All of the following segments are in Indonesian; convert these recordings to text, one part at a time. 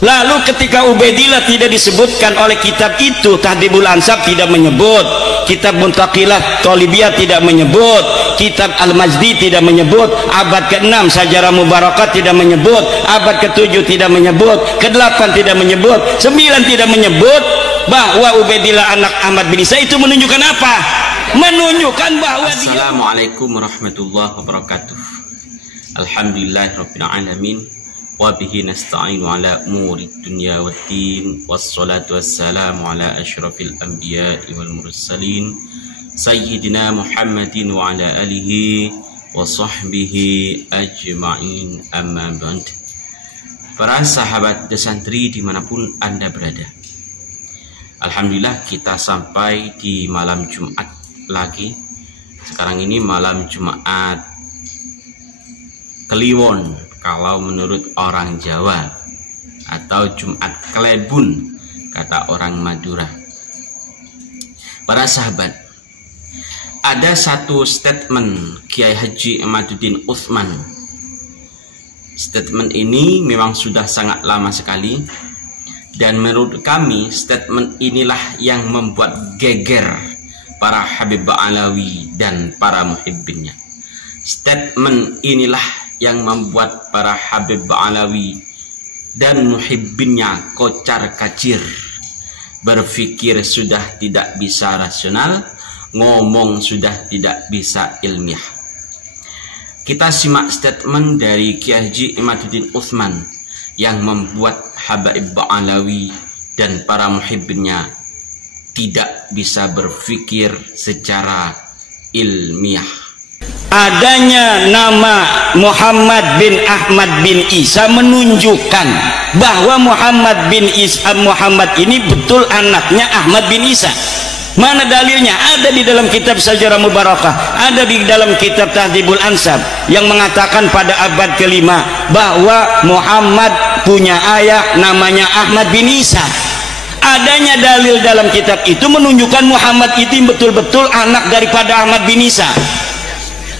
Lalu ketika Ubaidillah tidak disebutkan oleh kitab itu, Tahdhibul Ansab tidak menyebut, kitab Muntaqilah Thalibiyah tidak menyebut, kitab Al-Majdi tidak menyebut, abad ke-6 Sajarah Mubarakat tidak menyebut, abad ke-7 tidak menyebut, ke-8 tidak menyebut, 9 tidak menyebut bahwa Ubaidillah anak Ahmad bin Isa. Itu menunjukkan apa? Menunjukkan bahwa Assalamualaikum warahmatullahi wabarakatuh. Alhamdulillahirabbil alamin. Wa bihi nasta'inu ala umuri dunya waddin, wassalatu wassalamu ala asyrafil anbiya'i wal mursalin sayyidina Muhammadin wa ala alihi wa sahbihi ajma'in, amma ba'd. Para sahabat Desantri dimanapun Anda berada, alhamdulillah kita sampai di malam Jumat lagi. Sekarang ini malam Jumat Kliwon kalau menurut orang Jawa, atau Jumat Klebun kata orang Madura. Para sahabat, ada satu statement Kiai Haji Imaduddin Utsman. Statement ini memang sudah sangat lama sekali, dan menurut kami statement inilah yang membuat geger para Habib Alawi dan para muhibbinnya. Statement inilah yang membuat para Habib Alawi dan muhibbinnya kocar kacir, berpikir sudah tidak bisa rasional, ngomong sudah tidak bisa ilmiah. Kita simak statement dari Kiai Haji Imaduddin Utsman yang membuat Habib Alawi dan para muhibbinnya tidak bisa berpikir secara ilmiah. Adanya nama Muhammad bin Ahmad bin Isa menunjukkan bahwa Muhammad ini betul anaknya Ahmad bin Isa. Mana dalilnya? Ada di dalam kitab Sajarah Mubarakah, ada di dalam kitab Tahdhibul Ansab yang mengatakan pada abad ke-5 bahwa Muhammad punya ayah namanya Ahmad bin Isa. Adanya dalil dalam kitab itu menunjukkan Muhammad itu betul-betul anak daripada Ahmad bin Isa.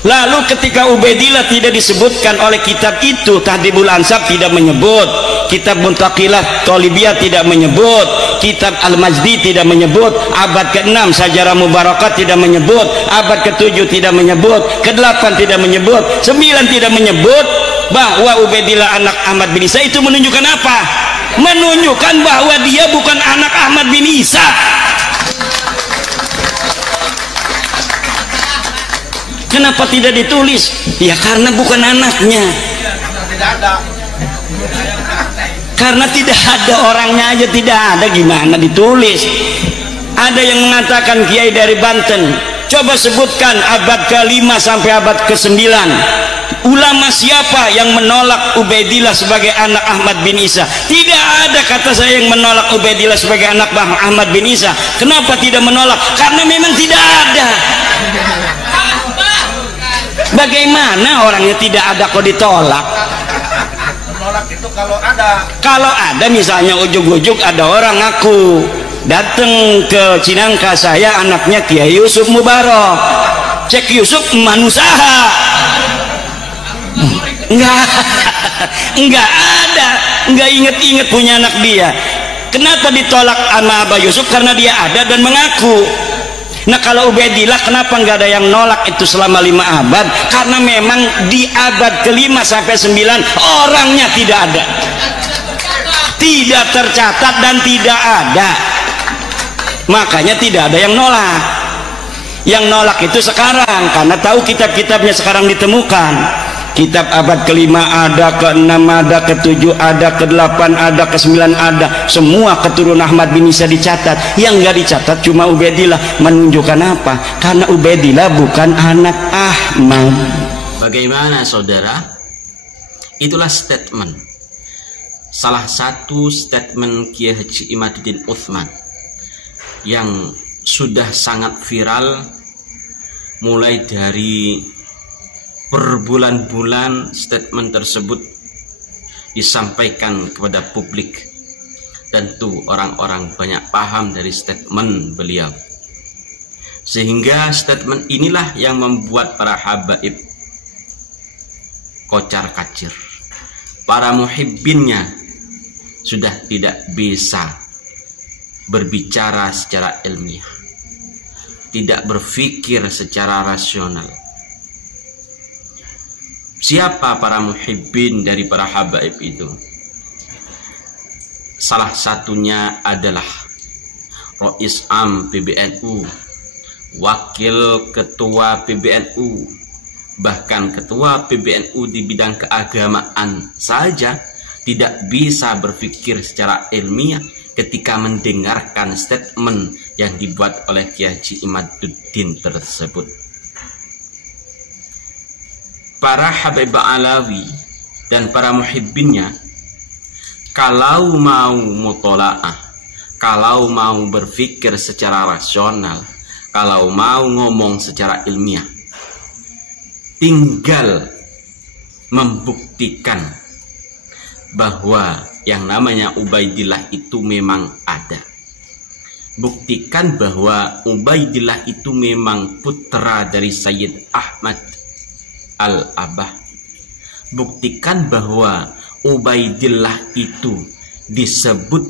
Lalu ketika Ubaidillah tidak disebutkan oleh kitab itu, Tahdhibul Ansab tidak menyebut, kitab Muntaqilah Thalibiyah tidak menyebut, kitab Al-Majdi tidak menyebut, abad ke-6 Sajarah Mubarakat tidak menyebut, abad ke-7 tidak menyebut, ke-8 tidak menyebut, 9 tidak menyebut bahwa Ubaidillah anak Ahmad bin Isa. Itu menunjukkan apa? Menunjukkan bahwa dia bukan anak Ahmad bin Isa. Kenapa tidak ditulis? Ya karena bukan anaknya. Karena tidak ada orangnya aja, tidak ada, gimana ditulis? Ada yang mengatakan Kiai dari Banten, coba sebutkan abad ke-5 sampai abad ke-9 ulama siapa yang menolak Ubaidillah sebagai anak Ahmad bin Isa? Tidak ada kata saya yang menolak Ubaidillah sebagai anak Ahmad bin Isa. Kenapa tidak menolak? Karena memang tidak ada. Bagaimana orangnya tidak ada kok ditolak? Menolak itu kalau ada Misalnya ujuk-ujuk ada orang ngaku datang ke Cinangka, saya anaknya Kiai Yusuf Mubarak. Cek Yusuf manusaha. Enggak ada, enggak inget-inget punya anak dia. Kenapa ditolak sama Abah Yusuf? Karena dia ada dan mengaku. Nah kalau Ubaidillah kenapa nggak ada yang nolak itu selama 5 abad? Karena memang di abad ke-5 sampai 9 orangnya tidak ada, tidak tercatat dan tidak ada, makanya tidak ada yang nolak. Yang nolak itu sekarang karena tahu kitab-kitabnya sekarang ditemukan. Kitab abad ke-5 ada, ke-6 ada, ke-7 ada, ke-8 ada, ke-9 ada, semua keturunan Ahmad bin Isa dicatat. Yang nggak dicatat cuma Ubaidillah. Menunjukkan apa? Karena Ubaidillah bukan anak Ahmad. Bagaimana saudara? Itulah statement, salah satu statement Kiai Haji Imaduddin Utsman yang sudah sangat viral mulai dari berbulan-bulan. Statement tersebut disampaikan kepada publik. Tentu orang-orang banyak paham dari statement beliau, sehingga statement inilah yang membuat para habaib kocar kacir, para muhibbinnya sudah tidak bisa berbicara secara ilmiah, tidak berpikir secara rasional. Siapa para muhibbin dari para habaib itu? Salah satunya adalah Rais Am PBNU, Wakil Ketua PBNU, bahkan Ketua PBNU di bidang keagamaan saja tidak bisa berpikir secara ilmiah ketika mendengarkan statement yang dibuat oleh Kiai Haji Imaduddin tersebut. Para Habib Alawi dan para muhibbinnya, kalau mau mutola'ah, kalau mau berpikir secara rasional, kalau mau ngomong secara ilmiah, tinggal membuktikan bahwa yang namanya Ubaidillah itu memang ada. Buktikan bahwa Ubaidillah itu memang putra dari Sayyid Ahmad Al-Abah. Buktikan bahwa Ubaidillah itu disebut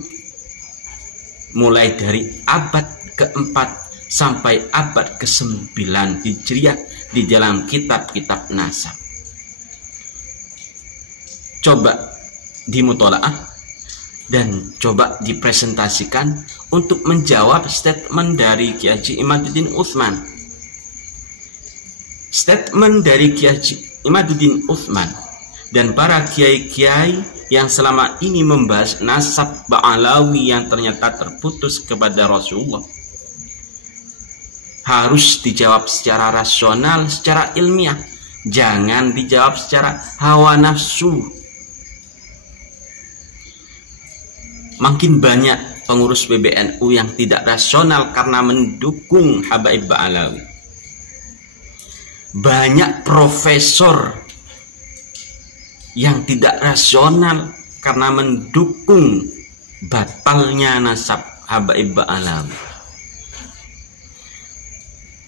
mulai dari abad keempat sampai abad ke-9 Hijriah di dalam kitab-kitab nasab. Coba dimutolaah dan coba dipresentasikan untuk menjawab statement dari Kiai Haji Imaduddin Utsman. Statement dari Kiai Haji Imaduddin Utsman dan para kiai-kiai yang selama ini membahas nasab Ba'alawi yang ternyata terputus kepada Rasulullah harus dijawab secara rasional, secara ilmiah. Jangan dijawab secara hawa nafsu. Makin banyak pengurus PBNU yang tidak rasional karena mendukung Habaib Ba'alawi. Banyak profesor yang tidak rasional karena mendukung batalnya nasab Habaib Ba'alawi.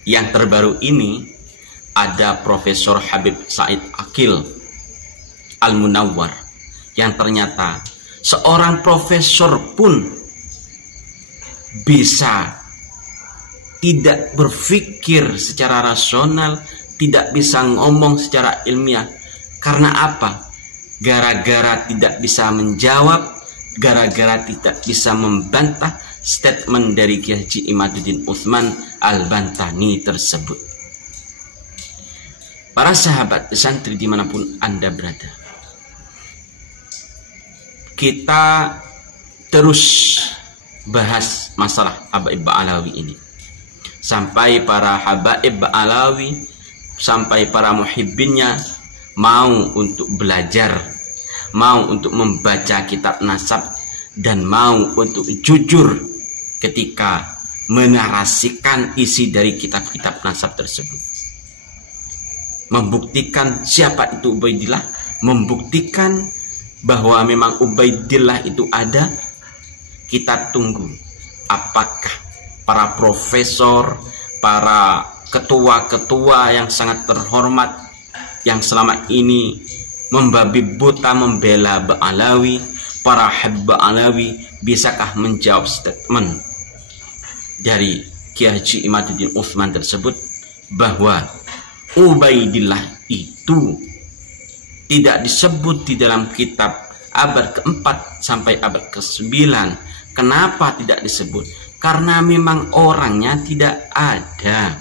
Yang terbaru ini ada Profesor Habib Said Akil Al-Munawwar yang ternyata seorang profesor pun bisa tidak berpikir secara rasional, tidak bisa ngomong secara ilmiah. Karena apa? Gara-gara tidak bisa menjawab, gara-gara tidak bisa membantah statement dari Kiai Haji Imaduddin Utsman Al-Bantani tersebut. Para sahabat santri dimanapun Anda berada, kita terus bahas masalah Habaib Ba'alawi ini sampai para Habaib Ba'alawi, sampai para muhibbinnya mau untuk belajar, mau untuk membaca kitab nasab, dan mau untuk jujur ketika menarasikan isi dari kitab-kitab nasab tersebut. Membuktikan siapa itu Ubaidillah, membuktikan bahwa memang Ubaidillah itu ada. Kita tunggu apakah para profesor, para ketua-ketua yang sangat terhormat yang selama ini membabi buta membela Ba'alawi, para Habib Ba'alawi, bisakah menjawab statement dari Kiai Haji Imaduddin Utsman tersebut bahwa Ubaidillah itu tidak disebut di dalam kitab abad keempat sampai abad ke-9. Kenapa tidak disebut? Karena memang orangnya tidak ada.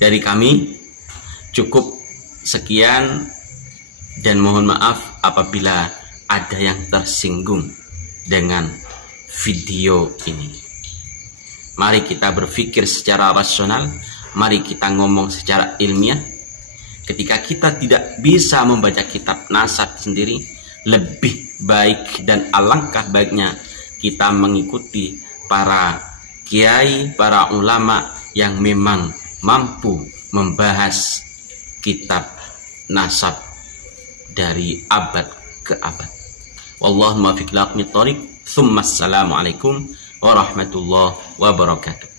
Dari kami cukup sekian, dan mohon maaf apabila ada yang tersinggung dengan video ini. Mari kita berpikir secara rasional, mari kita ngomong secara ilmiah. Ketika kita tidak bisa membaca kitab nasab sendiri, lebih baik dan alangkah baiknya kita mengikuti para kiai, para ulama yang memang mampu membahas kitab nasab dari abad ke abad. Wallahu muwaffiq ila aqwamit thoriq. Assalamualaikum warahmatullahi wabarakatuh.